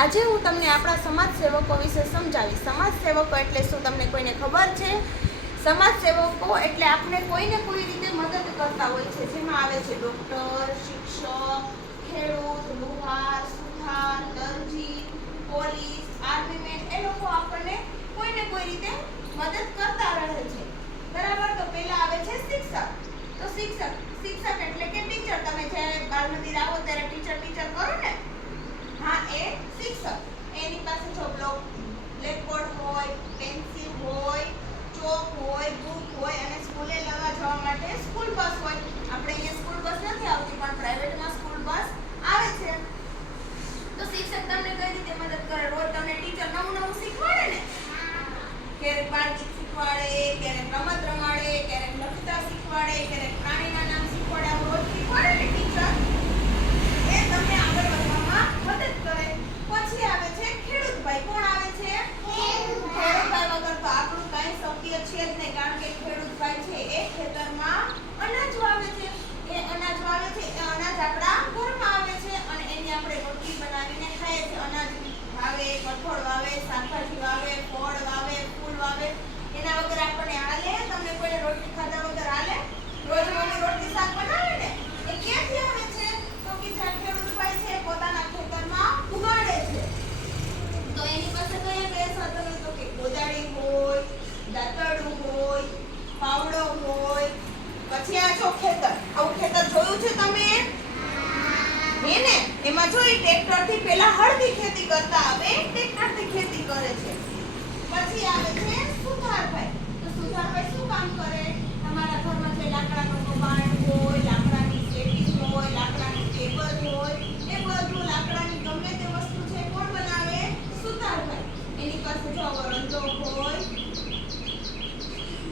આજે હું તમને આપણા સમાજ સેવકો વિશે સમજાવીશ. સમાજ સેવકો એટલે શું, તમને કોઈને ખબર છે? સમાજ સેવકો એટલે આપણે કોઈને કોઈ રીતે મદદ કરતા હોય છે, જેમાં આવે છે ડોક્ટર, શિક્ષક, ખેડૂત, લુહાર, સુથાર, દરજી, પોલીસ, આર્મીમેન. એ લોકો આપણને કોઈને કોઈ રીતે મદદ કરતા રહે છે, બરાબર. તો પહેલા આવે છે શિક્ષક. તો શિક્ષક એટલે કે ટીચર. તમે જ્યારે બાળ મંદિર આવો ત્યારે ટીચર કરો ને, હા, એ શિક્ષક. એની પાસે જો બ્લેકબોર્ડ હોય, પેન્સિલ હોય, ચોક હોય, બુક હોય અને સ્કૂલે લેવા જવા માટે સ્કૂલ બસ હોય. આપણે અહીંયા સ્કૂલ બસ નથી આવતી, પણ પ્રાઇવેટમાં સ્કૂલ બસ આવે છે. તો શિક્ષક તમને કઈ રીતે મદદ કરે? રોજ તમને ટીચર નવું શીખવાડે ને, ક્યારેક બાળગીત શીખવાડે, ક્યારેક રમત રમાડે, ક્યારેક લખતા શીખવાડે, ક્યારેક પ્રાણીના નામ શીખવાડે. આવું રોજ શીખવાડે ને ટીચર, એ તમને આગળ વધવામાં મદદ કરે. પછી આવે છે ખેડૂતભાઈ. કોણ આવે છે? ખેડૂતભાઈ વગર તો આપણું કાંઈ શક્ય છે જ નહીં, કારણ કે ખેડૂતભાઈ છે એ ખેતરમાં અનાજ વાવે છે. એ અનાજ વાવે છે, એ અનાજ આપણા ઘરમાં આવે છે અને એની આપણે રોટલી બનાવીને ખાઈએ છીએ. અનાજ વાવે, કઠોળ વાવે, શાકભાજી વાવે, ફળ વાવે, ફૂલ વાવે. એના વગર આપણને હાલે? તમને કોઈને રોટલી ખાધા વગર હાલે? રોજ મમ્મી રોટલી શાક બનાવે ને, એ ક્યાંથી આવે છે? તો કે જ્યાં ખેડૂતભાઈ છે પોતાના ખેતરમાં ઉગાડે છે. તો એની પાસે કયા સાધનો? તો કે કોદાળી હોય, દાતરડું હોય, પાવડો હોય. પછી આ જો ખેતર, આવું ખેતર જોયું છે તમે? હે ને? એમાં જો ટ્રેક્ટરથી પહેલા હળથી ખેતી કરતા, હવે ટ્રેક્ટરથી ખેતી કરે છે. પછી આવે છે સુથારભાઈ. તો સુથારભાઈ શું કામ કરે? તમારા ઘરમાં જે લાકડાનો કબાટ હોય, લાકડાની પેટી હોય, લાકડાની ટેબલ હોય, એ બધું લાકડાની ગમે તે વસ્તુ છે કોણ બનાવે? સુથારભાઈ. એની પાસે જો વરંદો હોય,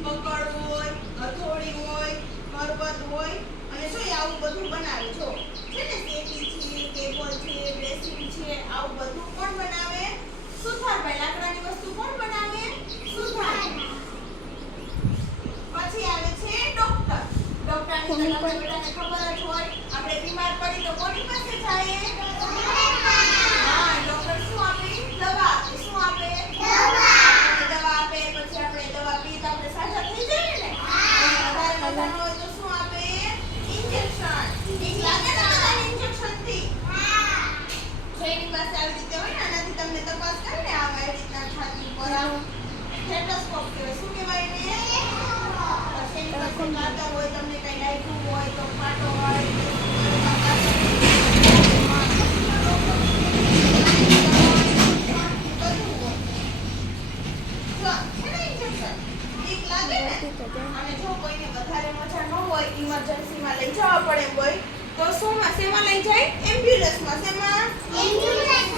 પકડ હોય, હથોડી હોય, કરબત હોય અને જો આવું બધું બનાવે. જો છે ને, પેટી છે, ટેબલ છે, ડ્રેસિંગ છે, આવું બધું કોણ બનાવે? સુથારભાઈ. લાકડાની વસ્તુ કોણ બનાવે? સુથારભાઈ. પછી આવે છે ડોક્ટર. ડોક્ટરની તો તમને બધાને ખબર જ હોય, આપણે બીમાર પડી તો કોની પાસે જાય? હા, ડોક્ટર શું આપે? દવા આપે. શું આપે? દવા આપે. પછી આપણે દવા પીએ તો આપણે સાજા થઈ જઈએ ને. વધારે મજાનો હોય તો શું આપે? ઇન્જેક્શન. બીક લાગે ને બધાને ઇન્જેક્શનથી? જો એની પાસે આવી રીતે હોય ને, આનાથી તમને તપાસ કરીને આવી રીતના છાતી ઉપર સ્ટેથોસ્કોપ કહેવાય. શું કહેવાય ને? પછી એની પાસે કાતર હોય, તમને કઈ લાગ્યું હોય તો કાંટો હોય. અને જો કોઈને વધારે મજા ન હોય, ઇમરજન્સીમાં લઈ જવા પડે કોઈ, તો શેમાં લઈ જાય? એમ્બ્યુલન્સમાં. શેમાં? એમ્બ્યુલન્સ.